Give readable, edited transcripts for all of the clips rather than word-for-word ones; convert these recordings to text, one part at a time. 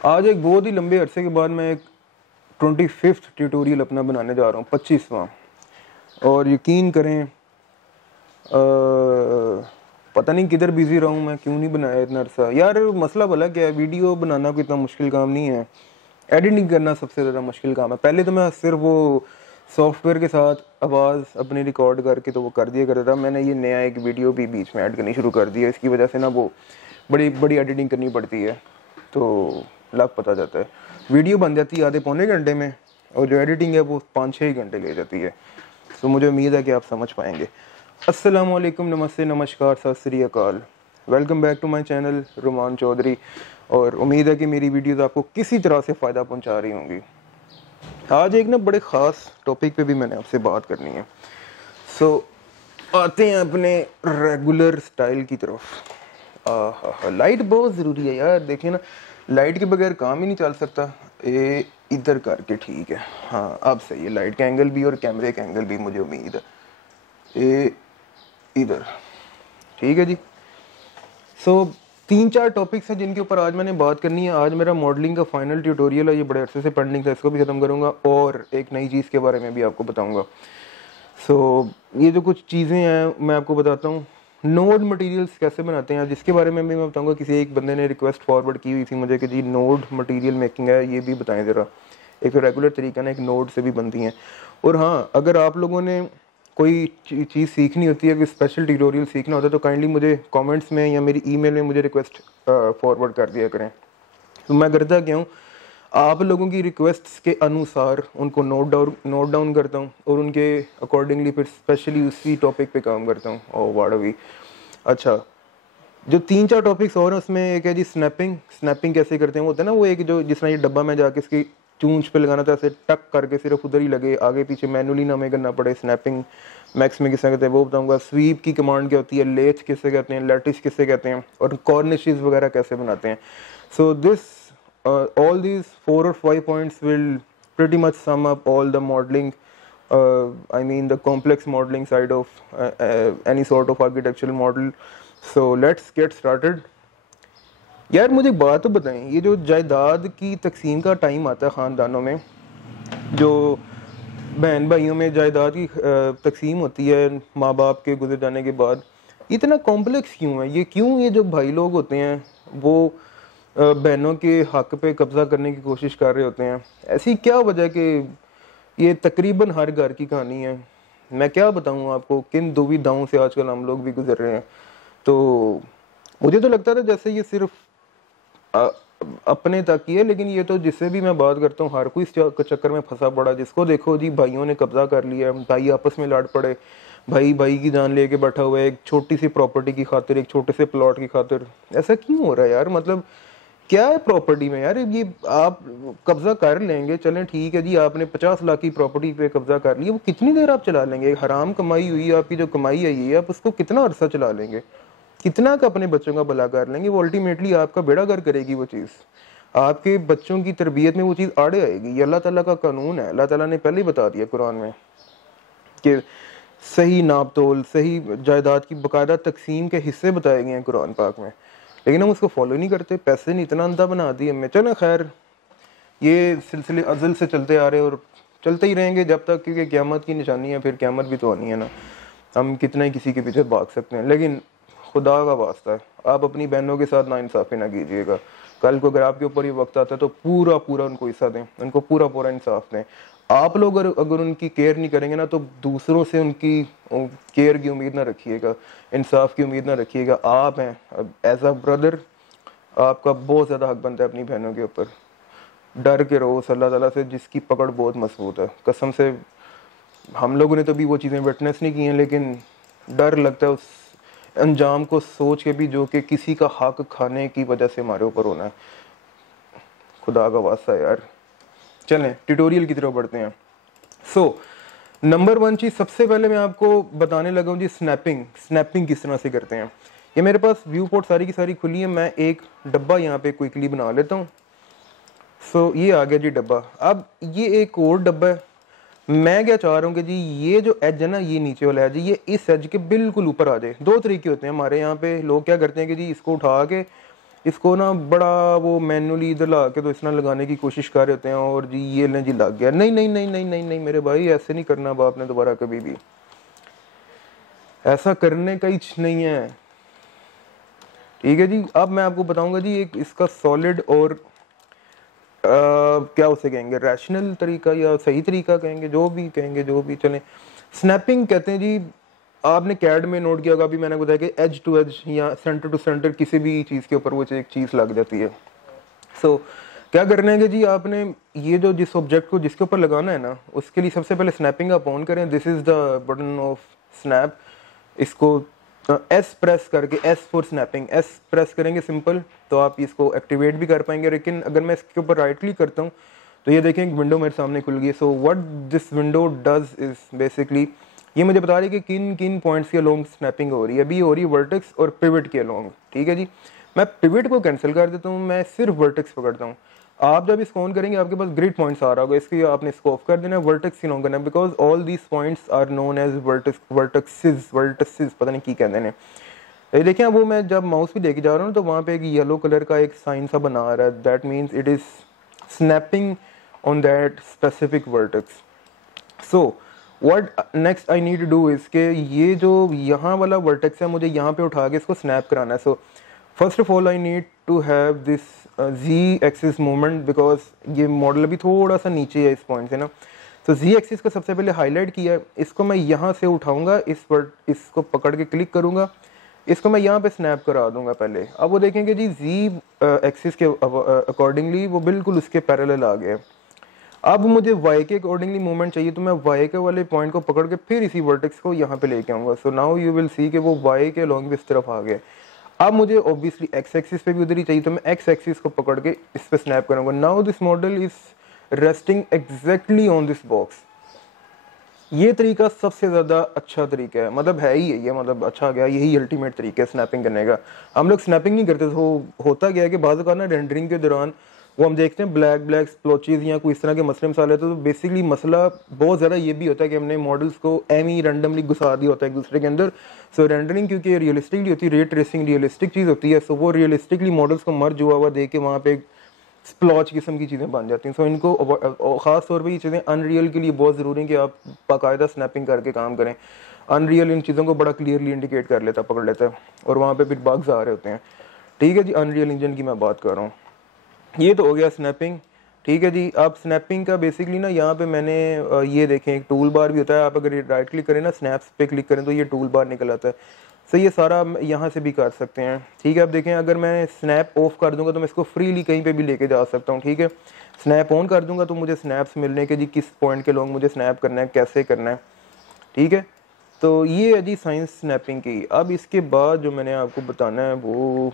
आज एक बहुत ही लंबे अरसे के बाद मैं एक 25th ट्यूटोरियल अपना बनाने जा रहा हूँ, 25वां। और यकीन करें पता नहीं किधर बिजी रहा हूँ मैं, क्यों नहीं बनाया इतना अरसा यार। मसला भला क्या है, वीडियो बनाना कोई इतना मुश्किल काम नहीं है, एडिटिंग करना सबसे ज़्यादा मुश्किल काम है। पहले तो मैं सिर्फ वो सॉफ्टवेयर के साथ आवाज़ अपनी रिकॉर्ड करके तो वो कर दिया करता था। मैंने ये नया एक वीडियो भी बीच में ऐड करनी शुरू कर दिया, इसकी वजह से ना वो बड़ी बड़ी एडिटिंग करनी पड़ती है, तो लग पता जाता है। वीडियो बन जाती है आधे पौने घंटे में, और जो एडिटिंग है वो 5-6 घंटे ले जाती है। तो मुझे उम्मीद है कि आप समझ पाएंगे। अस्सलाम वालेकुम, नमस्ते, नमस्कार, सत श्री अकाल। Welcome back to my channel Ruman Chaudhary. और उम्मीद है कि मेरी वीडियोस आपको किसी तरह से फ़ायदा पहुंचा रही होंगी। आज एक ना बड़े ख़ास टॉपिक पे भी मैंने आपसे बात करनी है। आते हैं अपने रेगुलर स्टाइल की तरफ। लाइट बहुत ज़रूरी है यार। देखिए ना, लाइट के बगैर काम ही नहीं चल सकता। ये इधर करके ठीक है, हाँ अब सही है। लाइट का एंगल भी और कैमरे का एंगल भी मुझे उम्मीद है ये इधर ठीक है जी। 3-4 टॉपिक्स हैं जिनके ऊपर आज मैंने बात करनी है। आज मेरा मॉडलिंग का फाइनल ट्यूटोरियल है, ये बड़े अरसे से पेंडिंग था, इसको भी ख़त्म करूँगा और एक नई चीज़ के बारे में भी आपको बताऊँगा। ये जो कुछ चीज़ें हैं मैं आपको बताता हूँ। नोड मटेरियल्स कैसे बनाते हैं जिसके बारे में भी मैं बताऊँगा। किसी एक बंदे ने रिक्वेस्ट फॉरवर्ड की हुई थी मुझे कि जी नोड मटेरियल मेकिंग है, ये भी बताएं ज़रा। एक तो रेगुलर तरीका ना, एक नोड से भी बनती हैं। और हाँ, अगर आप लोगों ने कोई चीज़ सीखनी होती है, कोई स्पेशल ट्यूटोरियल सीखना होता है, तो काइंडली मुझे कमेंट्स में या मेरी ईमेल में मुझे रिक्वेस्ट फॉरवर्ड कर दिया करें। तो मैं करता क्या हूँ, आप लोगों की रिक्वेस्ट्स के अनुसार उनको नोट डाउन करता हूँ और उनके अकॉर्डिंगली फिर स्पेशली उसी टॉपिक पे काम करता हूँ। ओ वाड़वी। अच्छा, जो 3-4 टॉपिक्स और हैं उसमें एक है जी स्नैपिंग कैसे करते हैं। वो होता है ना, वो एक जो जिस तरह ये डब्बा में जाके इसकी चूंच पे लगाना था, ऐसे टक करके सिर्फ उधर ही लगे, आगे पीछे मैनुअली ना हमें करना पड़े। स्नैपिंग मैक्स में किससे कहते हैं वो बताऊंगा। स्वीप की कमांड क्या होती है, लेथ किससे कहते हैं, लैटिस किससे कहते हैं, और कॉर्निशेस वगैरह कैसे बनाते हैं। So this all these 4 or 5 points will pretty much sum up all the modeling, I mean the complex modeling side of any sort of architectural model. So let's get started. यार मुझे एक बात तो बताएं, ये जो जायदाद की तकसीम का टाइम आता है ख़ानदानों में, जो बहन भाइयों में जायदाद की तकसीम होती है माँ बाप के गुजर जाने के बाद, इतना कॉम्प्लेक्स क्यों है? ये क्यों ये जो भाई लोग होते हैं वो बहनों के हक पे कब्जा करने की कोशिश कर रहे होते हैं? ऐसी क्या वजह कि ये तकरीबन हर घर की कहानी है। मैं क्या बताऊं आपको, किन दुविधाओं से आजकल हम लोग भी गुजर रहे हैं। तो मुझे तो लगता था जैसे ये सिर्फ अपने तक ही है, लेकिन ये तो जिससे भी मैं बात करता हूँ हर कोई इस चक्कर में फंसा पड़ा। जिसको देखो जी भाइयों ने कब्जा कर लिया, भाई आपस में लड़ पड़े, भाई भाई की जान लेके बैठा हुआ है एक छोटी सी प्रॉपर्टी की खातिर, एक छोटे से प्लॉट की खातिर। ऐसा क्यों हो रहा है यार? मतलब क्या है प्रॉपर्टी में यार? ये आप कब्जा कर लेंगे, चलें ठीक है जी, आपने 50 लाख की प्रॉपर्टी पे कब्जा कर लिया, वो कितनी देर आप चला लेंगे? हराम कमाई हुई आपकी जो कमाई है ये, आप उसको कितना अरसा चला लेंगे? कितना का अपने बच्चों का भला कर लेंगे? वो अल्टीमेटली आपका बेड़ा गर्क करेगी वो चीज़। आपके बच्चों की तरबियत में वो चीज़ आड़े आएगी। ये अल्लाह ताला का कानून है। अल्लाह ताला ने पहले ही बता दिया कुरान में कि सही नाप तोल, सही जायदाद की बाकायदा तकसीम के हिस्से बताए गए हैं कुरान पाक में, लेकिन हम उसको फॉलो नहीं करते। पैसे ने इतना अंधा बना दिया हमें। चलो खैर, ये सिलसिले अज़ल से चलते आ रहे और चलते ही रहेंगे जब तक, क्योंकि क़यामत की निशानी है, फिर क़यामत भी तो आनी है ना। हम कितना ही किसी के पीछे भाग सकते हैं, लेकिन खुदा का वास्ता है आप अपनी बहनों के साथ नाइंसाफ़ी ना कीजिएगा। कल को अगर आपके ऊपर ये वक्त आता है तो पूरा पूरा उनको हिस्सा दें, उनको पूरा पूरा इंसाफ दें। आप लोग अगर उनकी केयर नहीं करेंगे ना, तो दूसरों से उनकी केयर की उम्मीद ना रखिएगा, इंसाफ की उम्मीद ना रखिएगा। आप हैं एज अ ब्रदर, आपका बहुत ज़्यादा हक बनता है अपनी बहनों के ऊपर। डर के रहो उस अल्लाह ताला से जिसकी पकड़ बहुत मजबूत है। कसम से हम लोगों ने तो भी वो चीज़ें विटनेस नहीं की हैं, लेकिन डर लगता है उस अंजाम को सोच के भी, जो कि किसी का हक खाने की वजह से हमारे ऊपर होना है। खुदा का वास्ता यार। चलें ट्यूटोरियल की तरफ बढ़ते हैं। नंबर 1 चीज़ सबसे पहले मैं आपको बताने लगा हूँ जी, स्नैपिंग किस तरह से करते हैं। ये मेरे पास व्यू पोर्ट सारी की सारी खुली है। मैं एक डब्बा यहाँ पे क्विकली बना लेता हूँ। ये आ गया जी डब्बा। अब ये एक और डब्बा है। मैं क्या चाह रहा हूँ कि जी ये जो एज है ना, ये नीचे वाला एज, ये इस एज के बिल्कुल ऊपर आ जाए। 2 तरीके होते हैं हमारे यहाँ पे। लोग क्या करते हैं कि जी इसको उठा के इसको ना बड़ा वो मैनुअली इधर ला के तो इस तरह लगाने की कोशिश कर रहे होते हैं, और जी ये लें जी लग गया। नहीं नहीं नहीं नहीं नहीं नहीं मेरे भाई, ऐसे नहीं करना अब आपने दोबारा कभी भी, ऐसा करने का ही नहीं है। ठीक है जी, अब मैं आपको बताऊंगा जी एक इसका सॉलिड और क्या उसे कहेंगे, रैशनल तरीका या सही तरीका कहेंगे, जो भी कहेंगे, जो भी चले। स्नैपिंग कहते हैं जी, आपने कैड में नोट किया होगा, अभी मैंने बताया कि एज टू एज या सेंटर टू सेंटर किसी भी चीज़ के ऊपर वो एक चीज़ लग जाती है। सो क्या करना है कि जी आपने ये जो जिस ऑब्जेक्ट को जिसके ऊपर लगाना है ना, उसके लिए सबसे पहले स्नैपिंग आप ऑन करें। This is the button of snap. इसको एस प्रेस करके, S for snapping, S press करेंगे सिंपल, तो आप इसको एक्टिवेट भी कर पाएंगे। लेकिन अगर मैं इसके ऊपर राइट क्लिक करता हूँ तो ये देखें एक विंडो मेरे सामने खुल गई। So what this window does is basically, ये मुझे बता रही है कि किन किन पॉइंट्स के अलोंग स्नैपिंग हो रही है। अभी हो रही है वर्टेक्स और पिवट के अलोंग। ठीक है जी, मैं पिवट को कैंसिल कर देता हूँ, मैं सिर्फ वर्टेक्स पकड़ता हूँ। आप जब इसको ऑन करेंगे आपके पास ग्रिड पॉइंट्स आ रहा होगा, इसके आपने इसको ऑफ कर देना है, वर्टेक्स की ऑन करना है, because all these points are known as vertexes, पता नहीं की कहते हैं। ये देखिए वो मैं जब माउस भी लेके जा रहा हूँ तो वहाँ पे एक येलो कलर का एक साइन सा बना आ रहा है, that means it is snapping on that specific vertex. So what next I need to do is के ये जो यहाँ वाला वर्टेक्स है मुझे यहाँ पे उठा के इसको स्नैप कराना है। So first of all I need to have this Z axis movement, because ये मॉडल अभी थोड़ा सा नीचे है इस पॉइंट से ना। तो जी एक्सिस को सबसे पहले हाईलाइट किया है, इसको मैं यहाँ से उठाऊंगा, इसको पकड़ के क्लिक करूंगा, इसको मैं यहाँ पे स्नैप करा दूंगा पहले। अब वो देखेंगे जी जी एक्सिस के अकॉर्डिंगली वो बिल्कुल उसके पैरेलल आ गए। अब मुझे वाई के अकॉर्डिंगली मूवमेंट चाहिए, तो मैं वाई के वाले पॉइंट को पकड़ के फिर इसी वर्टेक्स को यहाँ पे लेके आऊंगा। So now you will see कि वो वाई के लॉन्ग इस तरफ आ गए। अब मुझे ऑब्वियसली एक्स एक्सिस पे भी उधर ही चाहिए, तो मैं एक्स एक्सिस को पकड़ के इस पे स्नैप करूंगा। Now this model is resting exactly on this box. ये तरीका सबसे ज़्यादा अच्छा तरीका है, मतलब है ही ये, मतलब अच्छा गया, यही अल्टीमेट तरीका है स्नैपिंग करने का। हम लोग स्नैपिंग नहीं करते, तो होता गया कि बाज़ ना रेंडरिंग के दौरान वो हम देखते हैं ब्लैक ब्लैक स्प्लॉचेज या कोई इस तरह के मसले मसाले होते हैं। तो बेसिकली मसला बहुत ज़्यादा ये भी होता है कि हमने मॉडल्स को एम ही रैंडमली घुसा दिया होता है एक दूसरे के अंदर। सो रेंडरिंग क्योंकि रियलिस्टिकली होती है, रे ट्रेसिंग रियलिस्टिक चीज़ होती है, सो वो रियलिस्टिकली मॉडल्स को मर्ज हुआ दे के वहाँ पे स्प्लॉच किस्म की चीज़ें बन जाती हैं। सो इनको ख़ास तौर पे ये चीज़ें अनरियल के लिए बहुत ज़रूरी है कि आप बाकायदा स्नैपिंग करके काम करें। अनरियल इन चीज़ों को बड़ा क्लियरली इंडिकेट कर लेता है, पकड़ लेता है, और वहाँ पे फिर बग्स आ रहे होते हैं। ठीक है जी, अनरियल इंजन की मैं बात कर रहा हूँ। ये तो हो गया स्नैपिंग। ठीक है जी, आप स्नैपिंग का बेसिकली ना यहाँ पे मैंने ये देखें एक टूल बार भी होता है, आप अगर राइट क्लिक करें ना, स्नैप्स पे क्लिक करें तो ये टूल बार निकल आता है। सो ये सारा यहाँ से भी कर सकते हैं। ठीक है, अब देखें अगर मैं स्नैप ऑफ कर दूंगा तो मैं इसको फ्रीली कहीं पे भी लेके जा सकता हूँ। ठीक है, स्नैप ऑन कर दूंगा तो मुझे स्नैप्स मिलने के जी किस पॉइंट के लोग मुझे स्नैप करना है, कैसे करना है। ठीक है, तो ये है जी साइंस स्नैपिंग की। अब इसके बाद जो मैंने आपको बताना है वो,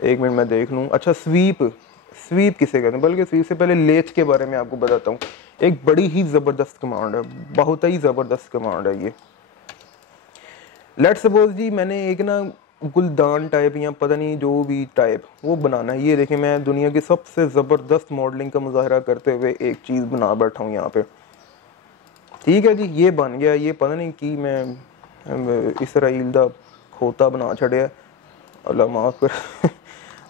एक मिनट मैं देख लूँ। अच्छा, स्वीप, स्वीप किसे कहते हैं, बल्कि स्वीप से पहले लेच के बारे में आपको बताता हूँ। एक बड़ी ही ज़बरदस्त कमांड है, बहुत ही ज़बरदस्त कमांड है ये। लेट्स सपोज जी मैंने एक ना गुलदान टाइप या पता नहीं जो भी टाइप वो बनाना है। ये देखें मैं दुनिया की सबसे ज़बरदस्त मॉडलिंग का मुजाहरा करते हुए एक चीज़ बना बैठा हूँ यहाँ पे। ठीक है जी, ये बन गया। ये पता नहीं कि मैं इसराइल दा खोता बना छड़िया, अल्लाह माफ़ कर।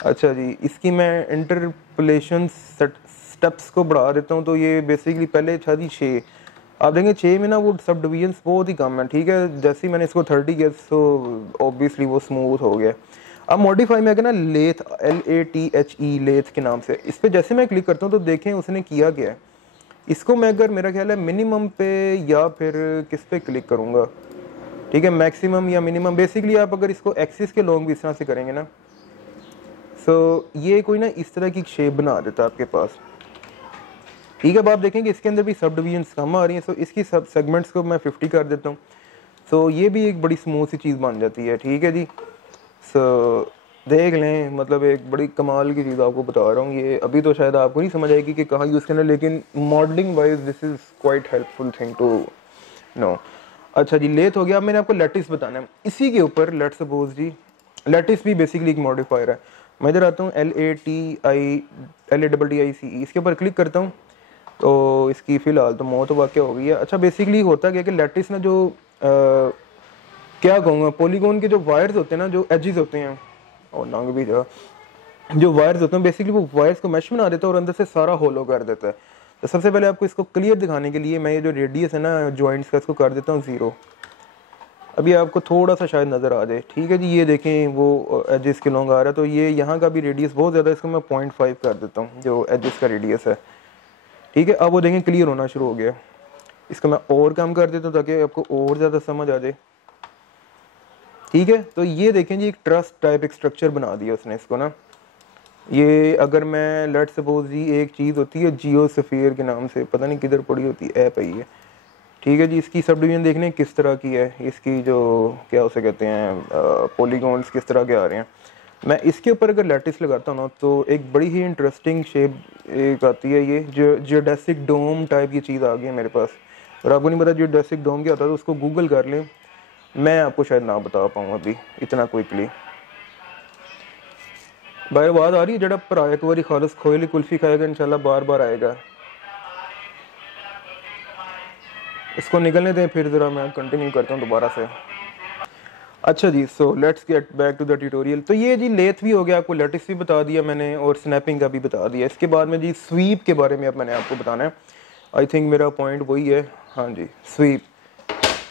अच्छा जी, इसकी मैं इंटरपोलेशन स्टेप्स को बढ़ा देता हूँ। तो ये बेसिकली पहले था जी 6, आप देखेंगे 6 में ना वो सब डिवीजन्स बहुत ही कम है। ठीक है, जैसे ही मैंने इसको 30 किया तो ऑब्वियसली वो स्मूथ हो गया। अब मॉडिफाई में ना लेथ, LATHE, लेथ के नाम से इस पर जैसे मैं क्लिक करता हूँ तो देखें उसने किया क्या है। इसको मैं अगर मेरा ख्याल है मिनिमम पे या फिर किस पे क्लिक करूँगा, ठीक है, मैक्सिमम या मिनिमम, बेसिकली आप अगर इसको एक्सिस के लॉन्ग भी इस तरह से करेंगे ना, सो ये कोई ना इस तरह की शेप बना देता है आपके पास। ठीक है, अब आप देखेंगे इसके अंदर भी सब डिवीजन्स कम आ रही हैं। सो इसकी सब सेगमेंट्स को मैं 50 कर देता हूँ। सो ये भी एक बड़ी स्मूथ सी चीज़ बन जाती है। ठीक है जी, सो देख लें, मतलब एक बड़ी कमाल की चीज़ आपको बता रहा हूँ। ये अभी तो शायद आपको नहीं समझ आएगी कि कहाँ यूज़ करना है, लेकिन modelling wise this is quite helpful thing to know. अच्छा जी, लेथ हो गया। अब मैंने आपको लैटिस बताना है इसी के ऊपर। लेट्स सपोज जी लैटिस भी बेसिकली एक मॉडिफायर है। मैं इधर आता हूँ, LATICE, इसके ऊपर क्लिक करता हूँ तो इसकी फ़िलहाल तो मौत वाक़या हो गई है। अच्छा, बेसिकली होता क्या कि लैटिस ना जो क्या कहूँगा, पॉलीगॉन के जो वायर्स होते हैं ना, जो एजेस होते हैं, और नंग भी जो जो वायर्स होते हैं बेसिकली वो वायर्स को मैश बना देता है और अंदर से सारा होलो कर देता है। तो सबसे पहले आपको इसको क्लियर दिखाने के लिए मैं ये जो रेडियस है ना जॉइंट्स का, इसको कर देता हूँ 0। अभी आपको थोड़ा सा शायद नज़र आ जाए। ठीक है जी, ये देखें वो एजेस के लॉन्ग आ रहा है, तो ये यहाँ का भी रेडियस बहुत ज़्यादा है, इसको मैं 0.5 कर देता हूँ जो एजेस का रेडियस है। ठीक है, अब वो देखें क्लियर होना शुरू हो गया। इसको मैं और कम कर देता हूँ ताकि आपको और ज़्यादा समझ आ जाए। ठीक है, तो ये देखें जी एक ट्रस्ट टाइप एक स्ट्रक्चर बना दिया उसने इसको ना। ये अगर मैं लेट सपोज जी एक चीज़ होती है जियोस्फीयर के नाम से, पता नहीं किधर पड़ी होती है, ऐप है ये। ठीक है जी, इसकी सब डिवीजन देखने किस तरह की है, इसकी जो क्या उसे कहते हैं पॉलीगॉन्स किस तरह के आ रहे हैं। मैं इसके ऊपर अगर लैटिस लगाता हूँ ना तो एक बड़ी ही इंटरेस्टिंग शेप एक आती है, ये जो जियोडेसिक डोम टाइप की चीज़ आ गई है मेरे पास। अगर आपको नहीं पता जियोडेसिक डोम क्या होता है तो उसको गूगल कर लें, मैं आपको शायद ना बता पाऊँ अभी इतना क्विकली। भाई आवाज़ आ रही है? जड़ा पर एक बारी खालस खोएली कुल्फ़ी खाएगा इंशाल्लाह बार बार आएगा। इसको निकलने दें, फिर ज़रा मैं कंटिन्यू करता हूँ दोबारा से। अच्छा जी, so let's get back to the tutorial. तो ये जी लेथ भी हो गया, आपको लेटिस भी बता दिया मैंने और स्नैपिंग का भी बता दिया। इसके बाद में जी स्वीप के बारे में अब मैंने आपको बताना है। आई थिंक मेरा पॉइंट वही है। हाँ जी, स्वीप।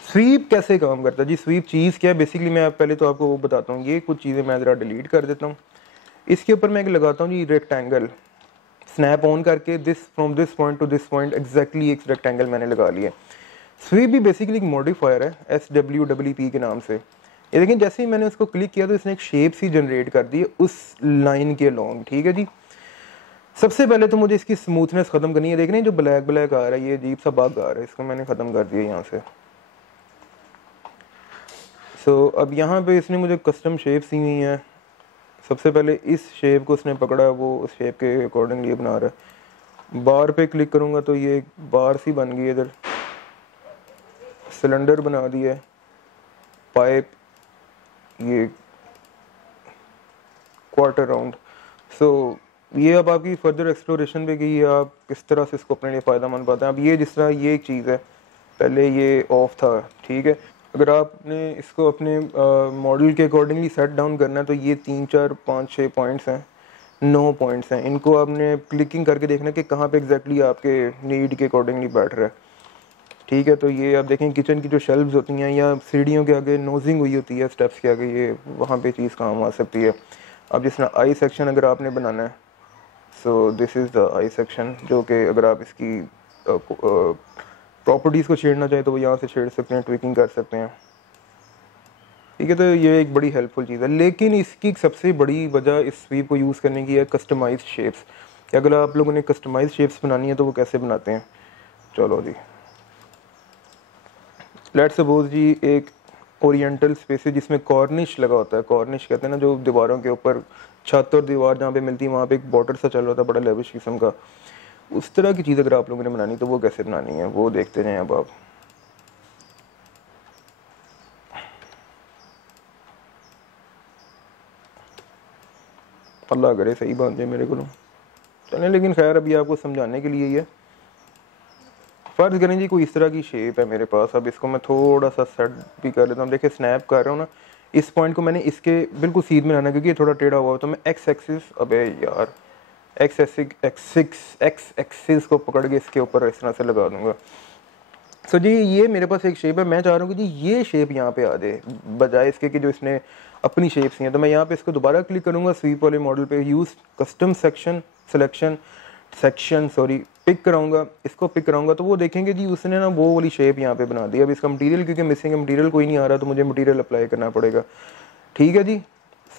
स्वीप कैसे काम करता है जी? स्वीप चीज़ क्या है बेसिकली, मैं पहले तो आपको वो बताता हूँ। ये कुछ चीज़ें मैं ज़रा डिलीट कर देता हूँ। इसके ऊपर मैं लगाता हूँ जी रेक्टेंगल, स्नैप ऑन करके this from this point two this point exactly एक रेक्टेंगल मैंने लगा लिया। स्वीप भी बेसिकली एक मॉडिफायर है SWPP के नाम से। ये लेकिन जैसे ही मैंने उसको क्लिक किया तो इसने एक शेप सी जनरेट कर दी उस लाइन के लॉन्ग। ठीक है जी, सबसे पहले तो मुझे इसकी स्मूथनेस खत्म करनी है। देख रहे हैं जो ब्लैक ब्लैक आ रहा है, ये अजीब सा बग आ रहा है, इसको मैंने खत्म कर दिया यहाँ से। सो अब यहाँ पे इसने मुझे कस्टम शेप सी हुई है। सबसे पहले इस शेप को उसने पकड़ा, वो उस शेप के अकॉर्डिंगली बना रहा है। बार पे क्लिक करूँगा तो ये बार सी बन गई। इधर सिलेंडर बना दिया है, पाइप, ये क्वार्टर राउंड। सो ये अब आपकी फर्दर एक्सप्लोरेशन पे कि आप किस तरह से इसको अपने लिए फ़ायदा मंद पाते हैं। अब ये जिस तरह ये एक चीज़ है, पहले ये ऑफ था। ठीक है, अगर आपने इसको अपने मॉडल के अकॉर्डिंगली सेट डाउन करना है तो ये 3 4 5 6 पॉइंट्स हैं, 9 पॉइंट्स हैं। इनको आपने क्लिकिंग करके देखना कि कहाँ पे एग्जैक्टली आपके नीड के अकॉर्डिंगली बैठ रहा है। ठीक है, तो ये आप देखें किचन की जो शेल्व्स होती हैं या सीढ़ियों के आगे नोजिंग हुई होती है स्टेप्स के आगे, ये वहाँ पे चीज़ काम आ सकती है। अब जिस तरह आई सेक्शन अगर आपने बनाना है, so this is the I section, जो कि अगर आप इसकी प्रॉपर्टीज़ को छेड़ना चाहें तो वो यहाँ से छेड़ सकते हैं, ट्विकिंग कर सकते हैं। ठीक है, तो ये एक बड़ी हेल्पफुल चीज़ है। लेकिन इसकी सबसे बड़ी वजह इस स्वीप को यूज़ करने की है कस्टमाइज शेप्स। कि अगर आप लोगों ने कस्टमाइज शेप्स बनानी है तो वो कैसे बनाते हैं, चलो जी। लेट्स सपोज जी एक ओरिएंटल स्पेस है जिसमें कॉर्निश लगा होता है। कॉर्निश कहते हैं ना जो दीवारों के ऊपर, छत और दीवार जहाँ पे मिलती है वहाँ पे एक बॉर्डर सा चल रहा था बड़ा लेविश किस्म का। उस तरह की चीज़ अगर आप लोगों ने बनानी तो वो कैसे बनानी है वो देखते जाएं अब आप। अल्लाह करे सही बात है मेरे को चलें, लेकिन खैर अभी आपको समझाने के लिए ही है। फ़र्ज़ करें जी कोई इस तरह की शेप है मेरे पास। अब इसको मैं थोड़ा सा सेट भी कर लेता हूँ। देखिए स्नैप कर रहा हूँ ना, इस पॉइंट को मैंने इसके बिल्कुल सीध में लाना क्योंकि ये थोड़ा टेढ़ा हुआ है। तो मैं एक्स एक्सिस, अबे यार एक्स एक्सिस को पकड़ के इसके ऊपर इस तरह से लगा दूंगा। सो जी ये मेरे पास एक शेप है, मैं चाह रहा हूँ कि जी ये शेप यहाँ पे आ जाए बजाय इसके कि जो इसने अपनी शेप्स हैं। तो मैं यहाँ पे इसको दोबारा क्लिक करूँगा स्वीप वाले मॉडल पे, यूज़ कस्टम सेक्शन पिक कराऊंगा, इसको पिक कराऊंगा तो वो देखेंगे जी उसने ना वो वाली शेप यहाँ पे बना दी। अब इसका मटीरियल क्योंकि मिसिंग है, मटीरियल कोई नहीं आ रहा तो मुझे मटीरियल अप्लाई करना पड़ेगा। ठीक है जी,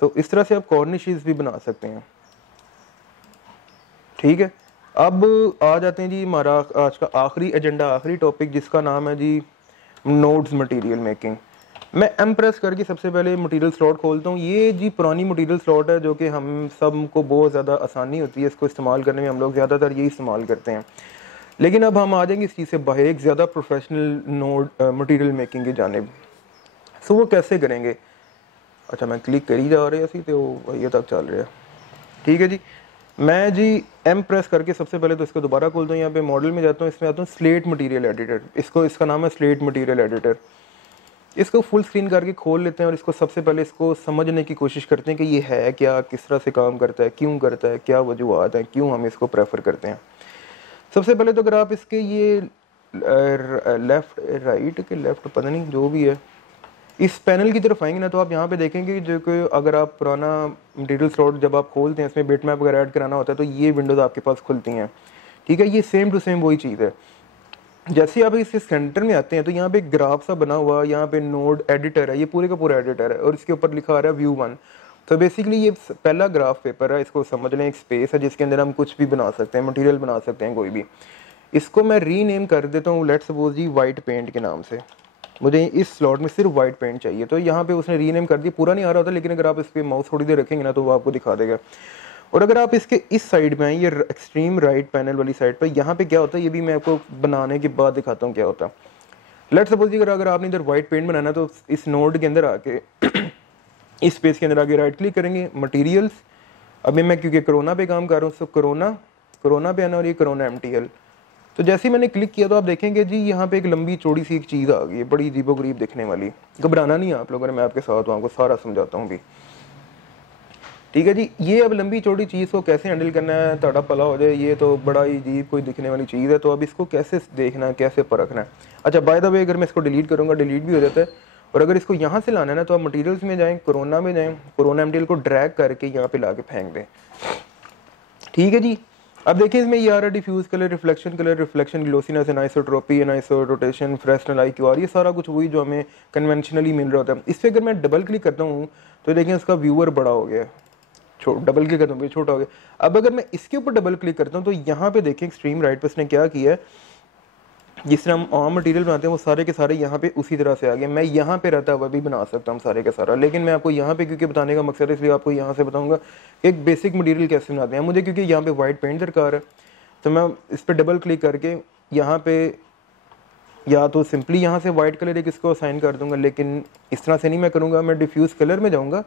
सो इस तरह से आप कॉर्निशेस भी बना सकते हैं। ठीक है, अब आ जाते हैं जी हमारा आज का आखिरी एजेंडा, आखिरी टॉपिक जिसका नाम है जी नोड्स मटेरियल मेकिंग। मैं एम प्रेस करके सबसे पहले मटेरियल स्लॉट खोलता हूँ। ये जी पुरानी मटेरियल स्लॉट है जो कि हम सब को बहुत ज़्यादा आसानी होती है इसको इस्तेमाल करने में, हम लोग ज़्यादातर यही इस्तेमाल करते हैं। लेकिन अब हम आ जाएंगे इस चीज़ से बाहर एक ज़्यादा प्रोफेशनल नोड मटेरियल मेकिंग की जानिब। सो वो कैसे करेंगे? अच्छा मैं क्लिक कर ही जा रहे हैं तो ये तक चल रहा है। ठीक है जी, मैं जी एम प्रेस करके सबसे पहले तो इसको दोबारा खोलता हूँ। यहाँ पे मॉडल में जाता हूँ, इसमें आता हूँ स्लेट मटेरियल एडिटर। इसका नाम है स्लेट मटेरियल एडिटर। इसको फुल स्क्रीन करके खोल लेते हैं और इसको सबसे पहले इसको समझने की कोशिश करते हैं कि ये है क्या, किस तरह से काम करता है, क्यों करता है, क्या वजूहत हैं, क्यों हम इसको प्रेफर करते हैं। सबसे पहले तो अगर आप इसके ये लेफ्ट राइट के लेफ्ट पता नहीं जो भी है इस पैनल की तरफ आएंगे ना, तो आप यहाँ पे देखेंगे जो कि अगर आप पुराना मटीरियल स्लॉट जब आप खोलते हैं इसमें बिटमैप वगैरह ऐड कराना होता है तो ये विंडोज़ आपके पास खुलती हैं। ठीक है, ये सेम टू सेम वही चीज़ है। जैसे आप इस सेंटर में आते हैं तो यहाँ पे एक ग्राफ सा बना हुआ, यहाँ पे नोड एडिटर है, ये पूरे का पूरा एडिटर है और इसके ऊपर लिखा आ रहा है व्यू 1। तो बेसिकली ये पहला ग्राफ पेपर है, इसको समझ लें, एक स्पेस है जिसके अंदर हम कुछ भी बना सकते हैं, मटेरियल बना सकते हैं कोई भी। इसको मैं रीनेम कर देता हूँ, let's suppose G white paint के नाम से, मुझे इस स्लॉट में सिर्फ वाइट पेंट चाहिए। तो यहाँ पे उसने रीनेम कर दिया, पूरा नहीं आ रहा होता लेकिन अगर आप इस पर माउस थोड़ी देर रखेंगे ना तो वो आपको दिखा देगा। और अगर आप इसके इस साइड में आए, ये एक्सट्रीम राइट पैनल वाली साइड पर, यहाँ पे क्या होता है ये भी मैं आपको बनाने के बाद दिखाता हूँ क्या होता है। लेट्स सपोज अगर आपने इधर वाइट पेंट बनाना तो इस नोड के अंदर आके इस स्पेस के अंदर आके राइट क्लिक करेंगे, मटेरियल्स। अभी मैं क्योंकि कोरोना पे काम कर रहा हूँ तो कोरोना पे आना और ये कोरोना MTL। तो जैसे ही मैंने क्लिक किया तो आप देखेंगे जी यहाँ पे एक लंबी चौड़ी सी एक चीज़ आ गई है, बड़ी अजीबोगरीब दिखने वाली। घबराना नहीं है आप लोग, अगर मैं आपके साथ हूँ आपको सारा समझाता हूँ भी। ठीक है जी, ये अब लंबी चौड़ी चीज़ को कैसे हैंडल करना है, ਤੁਹਾਡਾ भला हो जाए, ये तो बड़ा ही अजीब कोई दिखने वाली चीज़ है। तो अब इसको कैसे देखना है, कैसे परखना है। अच्छा बाय द वे अगर मैं इसको डिलीट करूँगा डिलीट भी हो जाता है। और अगर इसको यहाँ से लाना है ना तो आप मटीरियल्स में जाएँ, कोरोना में जाएँ, कोरोना MTL को ड्रैग करके यहाँ पे ला के फेंक दें। ठीक है जी, अब देखिए इसमें ये आ रहा है diffuse colour, reflection, glossiness, anisotropy, aniso rotation, fresnel IQR, ये सारा कुछ वही जो हमें कन्वेंशनली मिल रहा होता है। इस पर अगर मैं डबल क्लिक करता हूँ तो देखिए उसका व्यूअर बड़ा हो गया, डबल क्लिक करता हूँ छोटा हो गया। अब अगर मैं इसके ऊपर डबल क्लिक करता हूँ तो यहाँ पे देखिए एक्सट्रीम राइट पर इसने क्या किया है, जिस तरह हम आम मटेरियल बनाते हैं वो सारे के सारे यहाँ पे उसी तरह से आ गए। मैं यहाँ पे रहता हुआ भी बना सकता हूँ सारे का सारा, लेकिन मैं आपको यहाँ पे क्योंकि बताने का मकसद है इसलिए आपको यहाँ से बताऊंगा एक बेसिक मटेरियल कैसे बनाते हैं। मुझे क्योंकि यहाँ पे वाइट पेंट दरकार है तो मैं इस पर डबल क्लिक करके यहाँ पे या तो सिंपली यहाँ से वाइट कलर एक इसको असाइन कर दूंगा, लेकिन इस तरह से नहीं मैं करूँगा। मैं डिफ्यूज़ कलर में जाऊँगा,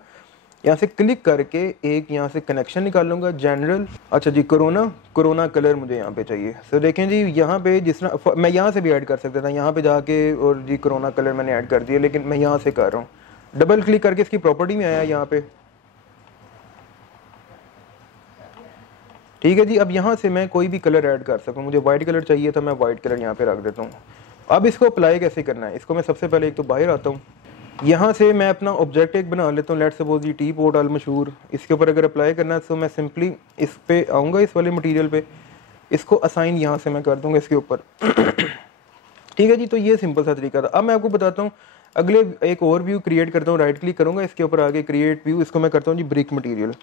यहाँ से क्लिक करके एक यहाँ से कनेक्शन निकाल लूँगा, जनरल। अच्छा जी, कोरोना कलर मुझे यहाँ पे चाहिए। तो देखें जी यहाँ पे जिस तरह मैं यहाँ से भी ऐड कर सकता था, यहाँ पे जाके और जी कोरोना कलर मैंने ऐड कर दिया, लेकिन मैं यहाँ से कर रहा हूँ डबल क्लिक करके इसकी प्रॉपर्टी में आया यहाँ पे। ठीक है जी, अब यहाँ से मैं कोई भी कलर ऐड कर सकूँ। मुझे वाइट कलर चाहिए था, मैं वाइट कलर यहाँ पे रख देता हूँ। अब इसको अप्लाई कैसे करना है, इसको मैं सबसे पहले एक तो बाहर आता हूँ, यहाँ से मैं अपना ऑब्जेक्ट एक बना लेता हूँ, लेट्स सपोज ये टी पोर्ट अल मशहूर। इसके ऊपर अगर अप्लाई करना है तो मैं सिंपली इस पे आऊँगा, इस वाले मटेरियल पे, इसको असाइन यहाँ से मैं कर दूँगा इसके ऊपर। ठीक है जी, तो ये सिंपल सा तरीका था। अब मैं आपको बताता हूँ अगले एक और व्यू क्रिएट करता हूँ, राइट क्लिक करूँगा इसके ऊपर आगे क्रिएट व्यू, इसको मैं करता हूँ जी ब्रिक मटीरियल।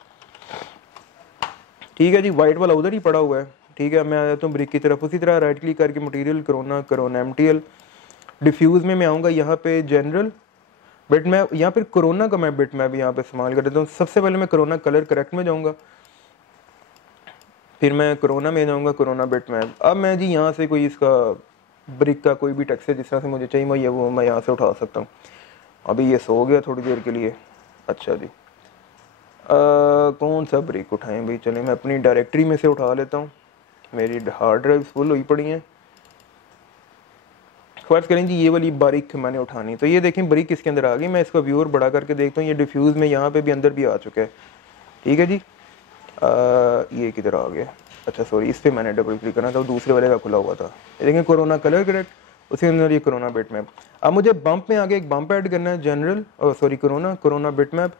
ठीक है जी, वाइट वाला उधर ही पड़ा हुआ है। ठीक है, मैं आ जाता हूँ ब्रिक की तरफ, उसी तरह राइट क्लिक करके मटीरियल कोरोना MTL। डिफ्यूज़ में मैं आऊँगा यहाँ पे जनरल बिट मैप, यहाँ पर कोरोना का मैं बिट मैप यहाँ पे इस्तेमाल कर देता हूँ। सबसे पहले मैं कोरोना कलर करेक्ट में जाऊँगा, फिर मैं कोरोना में जाऊँगा कोरोना बिट मैप। अब मैं जी यहाँ से कोई इसका ब्रिक का कोई भी टेक्सचर जिस तरह से मुझे चाहिए वो मैं यहाँ से उठा सकता हूँ। अभी ये सो गया थोड़ी देर के लिए। अच्छा जी, कौन सा ब्रिक उठाएं भाई, चलें मैं अपनी डायरेक्टरी में से उठा लेता हूँ, मेरी हार्ड ड्राइव फुल हुई पड़ी हैं। फर्ज करें जी ये वाली बारीक मैंने उठानी, तो ये देखें ब्रिक इसके अंदर आ गई। मैं इसका व्यूअर बड़ा करके देखता हूँ, ये डिफ्यूज़ में यहाँ पे भी अंदर भी आ चुका है। ठीक है जी, ये किधर आ गया, अच्छा सॉरी, इस पर मैंने डबल क्लिक करना था, दूसरे वाले का खुला हुआ था। देखें कोरोना कलर करेक्ट, उसके अंदर ये कोरोना बिट मैप। अब मुझे बम्प में आगे एक बम्प ऐड करना है, general sorry corona bit map.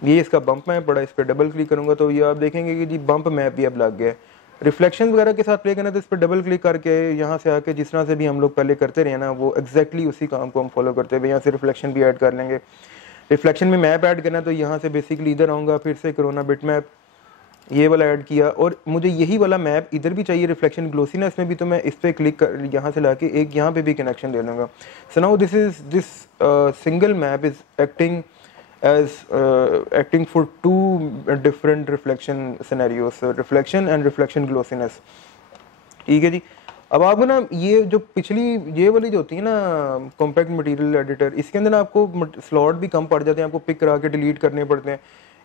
ये इसका बम्प मैप पड़ा, इस पर डबल क्लिक करूँगा तो ये आप देखेंगे कि जी बम्प मैप भी अब लग गया है। रिफ्लेक्शन वगैरह के साथ प्ले करना तो इस पर डबल क्लिक करके यहाँ से आके जिस तरह से भी हम लोग पहले करते रहे ना, वो एग्जैक्टली उसी काम को हम फॉलो करते हुए यहाँ से रिफ्लेक्शन भी ऐड कर लेंगे। रिफ्लेक्शन में मैप ऐड करना तो यहाँ से बेसिकली इधर आऊँगा, फिर से कोरोना बिट मैप ये वाला ऐड किया, और मुझे यही वाला मैप इधर भी चाहिए रिफ्लेक्शन ग्लोसीनेस में भी, तो मैं इस पर क्लिक कर यहाँ से लाके एक यहाँ पे भी कनेक्शन दे दूँगा। So now this single map is acting as acting for two different reflection scenarios, so reflection and reflection glossiness। ठीक है जी, अब आपको ना ये जो पिछली ये वाली जो होती है ना कॉम्पैक्ट मटेरियल एडिटर, इसके अंदर ना आपको स्लॉट भी कम पड़ जाते हैं, आपको पिक करा के डिलीट करने पड़ते हैं।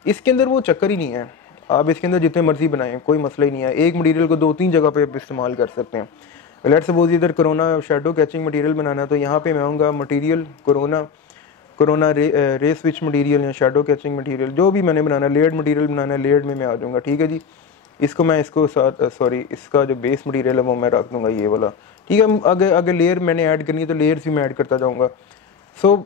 इसके अंदर वो चक्कर ही नहीं है, आप इसके अंदर जितने मर्जी बनाएं कोई मसला ही नहीं है, एक मटेरियल को 2-3 जगह पे इस्तेमाल कर सकते हैं। लेट्स सपोज इधर कोरोना शेडो कैचिंग मटेरियल बनाना है, तो यहाँ पे मैं आऊँगा मटेरियल कोरोना रे स्विच मटेरियल या शेडो कैचिंग मटेरियल, जो भी मैंने बनाना है, लेयर्ड मटेरियल बनाना है, लेयर्ड में मैं आ जाऊँगा। ठीक है जी, इसको मैं इसको साथ इसका जो बेस मटेरियल है वो मैं रख दूंगा ये वाला। ठीक है, अगर लेयर मैंने ऐड करनी है तो लेयर्स भी मैं ऐड करता जाऊँगा। सो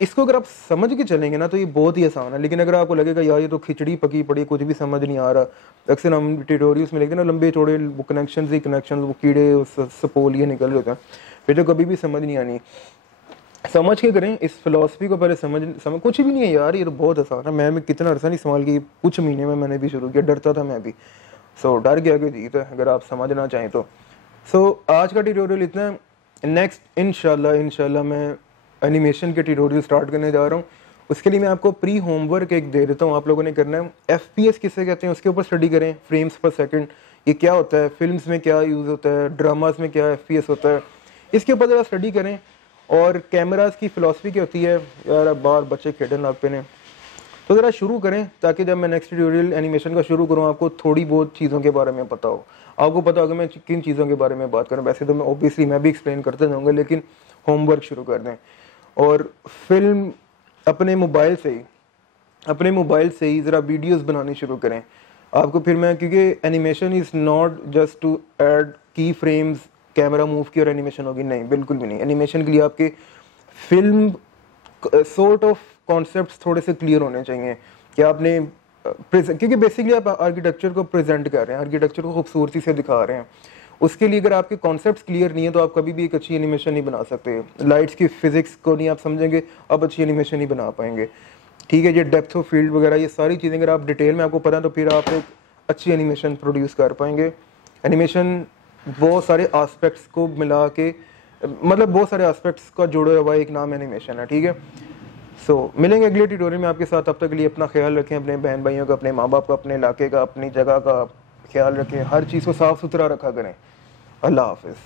इसको अगर आप समझ के चलेंगे ना तो ये बहुत ही आसान है। लेकिन अगर आपको लगेगा यार ये तो खिचड़ी पकी पड़ी, कुछ भी समझ नहीं आ रहा, अक्सर हम ट्यूटोरियल्स में लिखते हैं ना लंबे चौड़े वो कनेक्शन वो कीड़े सपोल ये निकल जाते हैं, फिर तो कभी भी समझ नहीं आनी। समझ के करें इस फिलॉसफी को, पहले समझ कुछ भी नहीं है यार, ये तो बहुत आसान है। मैं कितना अर्सा नहीं संभाल की, कुछ महीने में मैंने भी शुरू किया, डरता था मैं भी। सो डर के आगे जीत है अगर आप समझना चाहें तो। सो आज का ट्यूटोरियल इतना है। नेक्स्ट इंशाल्लाह मैं एनिमेशन के ट्यूटोरियल स्टार्ट करने जा रहा हूँ। उसके लिए मैं आपको प्री होमवर्क एक दे देता हूँ, आप लोगों ने करना है। FPS किसे कहते हैं उसके ऊपर स्टडी करें, फ्रेम्स पर सेकंड ये क्या होता है, फिल्म्स में क्या यूज़ होता है, ड्रामाज में क्या FPS होता है, इसके ऊपर ज़रा स्टडी करें। और कैमराज की फ़िलासफ़ी क्या होती है यार, बार बच्चे खेडन लग पे ने, तो ज़रा शुरू करें ताकि जब मैं नेक्स्ट ट्यूटोरियल एनिमेशन का शुरू करूँ आपको थोड़ी बहुत चीज़ों के बारे में पता हो। आपको पता होगा मैं किन चीज़ों के बारे में बात करूँ। वैसे तो मैं ऑब्वियसली मैं भी एक्सप्लेन करते जाऊँगा, लेकिन होमवर्क शुरू कर दें। और फिल्म अपने मोबाइल से ही ज़रा वीडियोस बनानी शुरू करें। आपको फिर मैं, क्योंकि animation is not just to add key frames, camera move की और एनिमेशन होगी, नहीं बिल्कुल भी नहीं। एनिमेशन के लिए आपके फिल्म सॉर्ट ऑफ कॉन्सेप्ट्स थोड़े से क्लियर होने चाहिए कि आपने क्योंकि बेसिकली आप आर्किटेक्चर को प्रेजेंट कर रहे हैं, आर्किटेक्चर को खूबसूरती से दिखा रहे हैं। उसके लिए अगर आपके कॉन्सेप्ट्स क्लियर नहीं है तो आप कभी भी एक अच्छी एनिमेशन नहीं बना सकते। लाइट्स की फिजिक्स को नहीं आप समझेंगे, आप अच्छी एनिमेशन नहीं बना पाएंगे। ठीक है, ये डेप्थ ऑफ फील्ड वगैरह ये सारी चीज़ें अगर आप डिटेल में आपको पता है तो फिर आप एक अच्छी एनिमेशन प्रोड्यूस कर पाएंगे। एनिमेशन बहुत सारे आस्पेक्ट्स को मिला के, मतलब बहुत सारे आस्पेक्ट्स का जोड़ा हुआ एक नाम एनिमेशन है। ठीक है, सो मिलेंगे अगले ट्यूटोरियल में आपके साथ। तब तक के लिए अपना ख्याल रखें, अपने बहन भाइयों का, अपने माँ बाप का, अपने इलाके का, अपनी जगह का ख्याल रखें। हर चीज़ को साफ़ सुथरा रखा करें। अल्लाह हाफिज़।